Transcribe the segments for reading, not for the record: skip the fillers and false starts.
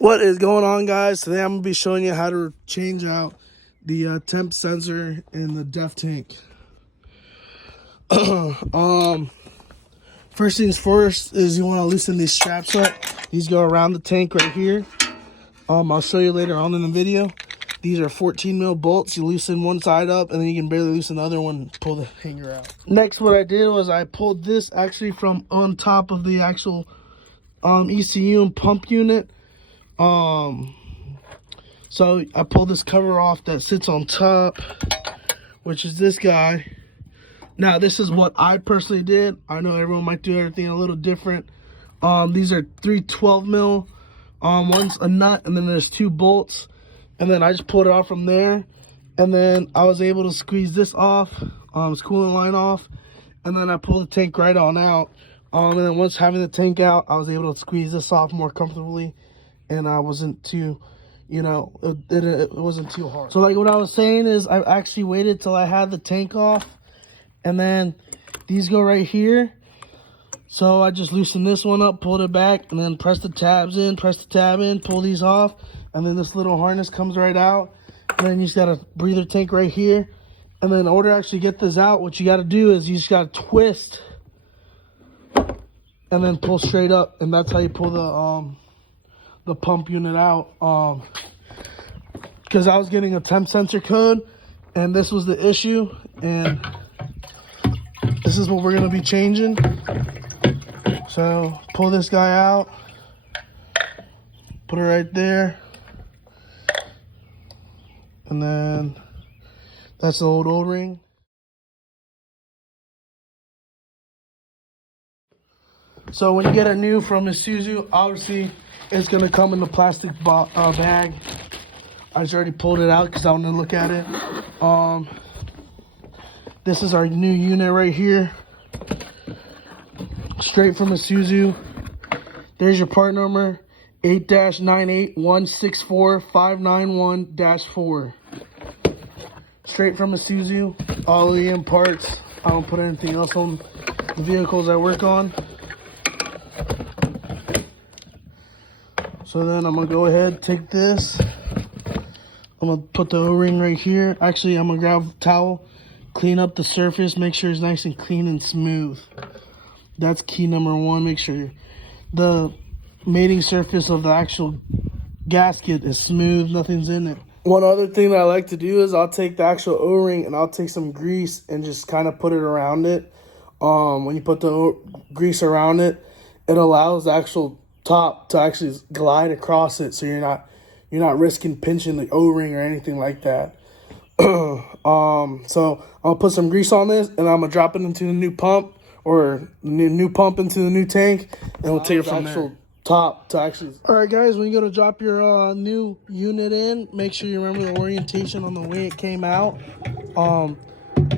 What is going on, guys? Today I'm going to be showing you how to change out the temp sensor in the def tank. First things first is you want to loosen these straps up. These go around the tank right here. I'll show you later on in the video. These are 14 mil bolts. You loosen one side up and then you can barely loosen the other one and pull the hanger out. Next, what I did was I pulled this actually from on top of the actual ECU and pump unit. So I pulled this cover off that sits on top, which is this guy. Now, this is what I personally did. I know everyone might do everything a little different. These are 3 12 mil. One's a nut, and then there's 2 bolts. And then I just pulled it off from there. And then I was able to squeeze this off, this coolant line off. And then I pulled the tank right on out. And then once having the tank out, I was able to squeeze this off more comfortably. And I wasn't too, it wasn't too hard. So like what I was saying is I actually waited till I had the tank off. And then these go right here. So I just loosened this one up, pulled it back, and then press the tabs in, press the tab in, pull these off. And then this little harness comes right out. And then you just got a breather tank right here. And then in order to actually get this out, what you got to do is you just got to twist and then pull straight up. And that's how you pull the pump unit out. Because I was getting a temp sensor code, and this was the issue. And this is what we're going to be changing. So pull this guy out, put it right there, and then that's the old O-ring. So when you get a new from Isuzu, obviously it's going to come in the plastic bag. I just already pulled it out because I want to look at it. This is our new unit right here. Straight from Isuzu. There's your part number, 8-98164-591-4. Straight from Isuzu. All the in parts. I don't put anything else on the vehicles I work on. So then I'm going to go ahead, take this. I'm going to put the O-ring right here. Actually, I'm going to grab a towel, clean up the surface, make sure it's nice and clean and smooth. That's key number 1. Make sure the mating surface of the actual gasket is smooth, nothing's in it. One other thing that I like to do is I'll take the actual O-ring and I'll take some grease and just kind of put it around it. When you put the grease around it, it allows the actual top to actually glide across it, so you're not risking pinching the O-ring or anything like that. So I'll put some grease on this and I'm gonna drop it into the new pump, or new pump into the new tank, and we'll take it from actual top to actually. All right, guys, when you go to drop your new unit in, make sure you remember the orientation on the way it came out.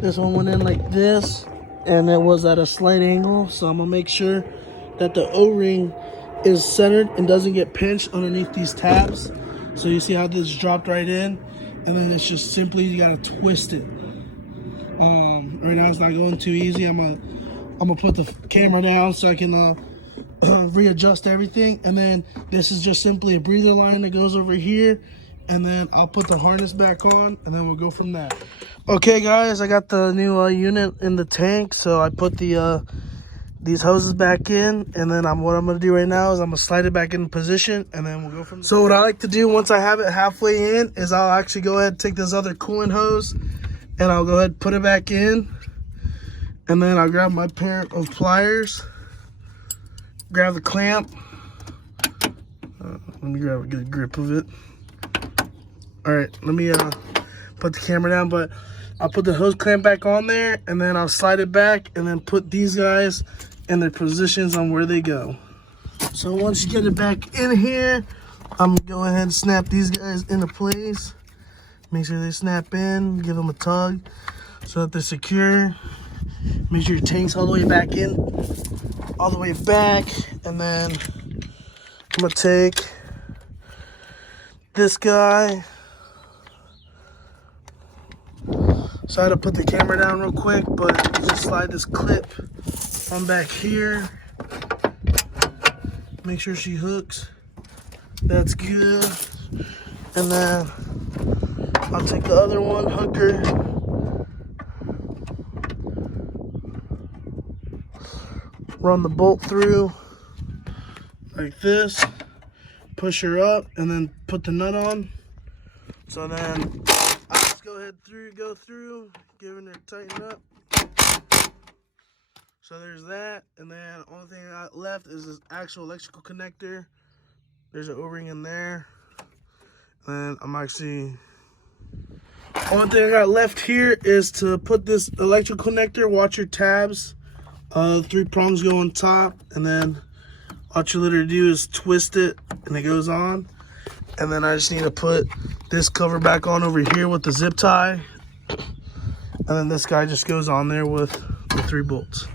This one went in like this, and it was at a slight angle, so I'm gonna make sure that the O-ring is centered and doesn't get pinched underneath these tabs. So you see how this dropped right in, and then it's just simply you gotta twist it. Right now it's not going too easy. I'm gonna put the camera down so I can readjust everything. And then this is just simply a breather line that goes over here. And then I'll put the harness back on, and then we'll go from there. Okay, guys, I got the new unit in the tank. So I put the these hoses back in, and then what I'm gonna do right now is I'm gonna slide it back in position, and then we'll go from there. So what I like to do once I have it halfway in is I'll actually go ahead and take this other coolant hose, and I'll go ahead and put it back in. And then I'll grab my pair of pliers, grab the clamp. Let me grab a good grip of it. All right, let me put the camera down, but I'll put the hose clamp back on there, and then I'll slide it back, and then put these guys in their positions on where they go. So once you get it back in here, I'm gonna go ahead and snap these guys into place. Make sure they snap in, give them a tug so that they're secure. Make sure your tank's all the way back in, all the way back. And then I'm gonna take this guy. So I had to put the camera down real quick, but just slide this clip on back here. Make sure she hooks. That's good. And then I'll take the other one, hooker. Run the bolt through like this. Push her up and then put the nut on. So then I just go through, giving her a tighten up. So there's that, and then only thing I got left is this actual electrical connector. There's an O-ring in there. And I'm actually, only thing I got left here is to put this electrical connector. Watch your tabs. 3 prongs go on top, and then all you literally do is twist it, and it goes on. And then I just need to put this cover back on over here with the zip tie. And then this guy just goes on there with the 3 bolts.